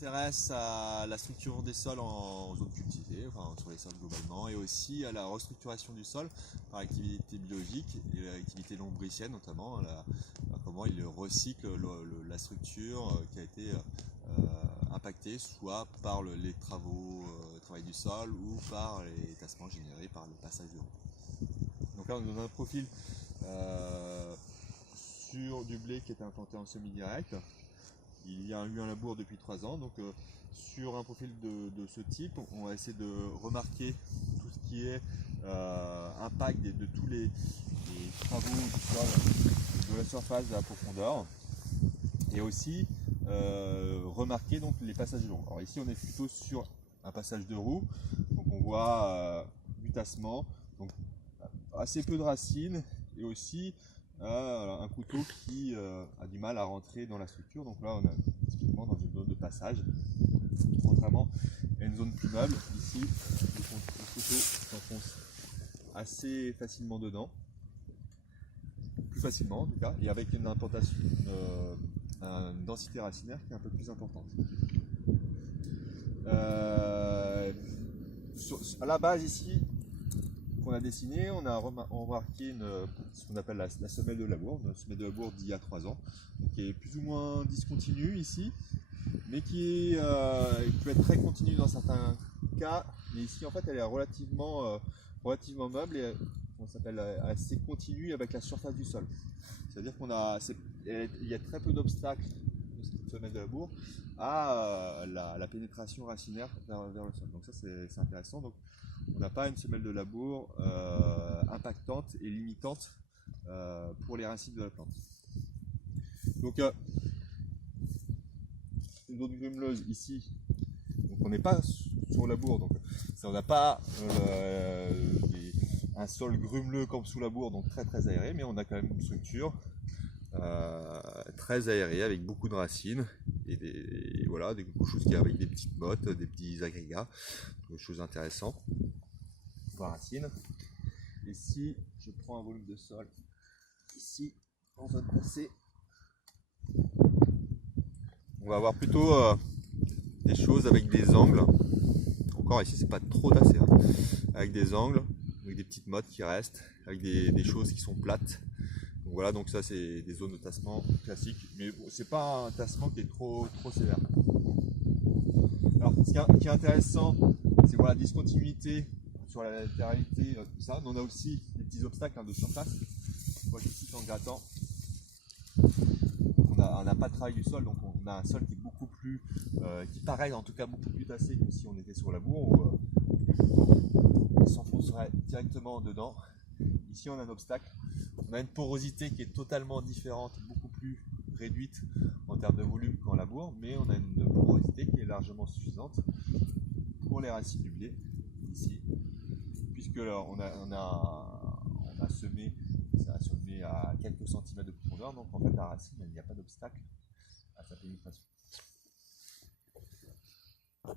S'intéresse à la structure des sols en zone cultivée, enfin sur les sols globalement, et aussi à la restructuration du sol par l'activité biologique et l'activité lombricienne notamment, comment il recycle la structure qui a été impactée soit par les travaux, le travail du sol ou par les tassements générés par le passage de roue. Donc là on a un profil sur du blé qui était implanté en semi-direct. Il y a eu un labour depuis 3 ans, donc sur un profil de ce type, on va essayer de remarquer tout ce qui est impact de tous les travaux du sol, de la surface, de la profondeur, et aussi remarquer donc les passages de roue. Alors ici on est plutôt sur un passage de roue, donc on voit du tassement, donc assez peu de racines, et aussi un couteau qui a du mal à rentrer dans la structure. Donc là on est typiquement dans une zone de passage, contrairement à une zone plus meuble. Ici le couteau s'enfonce assez facilement dedans, plus facilement en tout cas, et avec une implantation, une densité racinaire qui est un peu plus importante. À la base ici qu'on a dessiné, on a remarqué ce qu'on appelle la semelle de labour, une semelle de labour d'il y a 3 ans, qui est plus ou moins discontinue ici, mais qui peut être très continue dans certains cas. Mais ici en fait elle est relativement meuble et on s'appelle assez continue avec la surface du sol. C'est-à-dire il y a très peu d'obstacles de cette semelle de labour à la pénétration racinaire vers le sol. Donc ça c'est intéressant. Donc, on n'a pas une semelle de labour impactante et limitante pour les racines de la plante. Donc une zone grumeleuse ici, donc on n'est pas sur labour, donc on n'a pas un sol grumeleux comme sous labour, donc très aéré, mais on a quand même une structure très aérée avec beaucoup de racines et voilà, quelque chose qui est avec des petites mottes, des petits agrégats, des choses intéressantes. Racines. Et si je prends un volume de sol ici en zone passée, on va avoir plutôt des choses avec des angles. Encore ici c'est pas trop tassé, hein. Avec des angles, avec des petites mottes qui restent, avec des choses qui sont plates. Donc voilà, donc ça c'est des zones de tassement classiques, mais bon, c'est pas un tassement qui est trop sévère. Alors ce qui est intéressant, c'est voilà, la discontinuité sur la latéralité, tout ça. Mais on a aussi des petits obstacles de surface. On voit qu'ici en grattant, on n'a pas de travail du sol, donc on a un sol qui est beaucoup plus, qui paraît en tout cas beaucoup plus tassé que si on était sur labour, où on s'enfoncerait directement dedans. Ici on a un obstacle, on a une porosité qui est totalement différente, beaucoup plus réduite en termes de volume qu'en labour, mais on a une porosité qui est largement suffisante pour les racines du blé ici, puisque là, on a semé, ça a semé à quelques centimètres de profondeur, donc en fait la racine il n'y a pas d'obstacle à sa pénétration.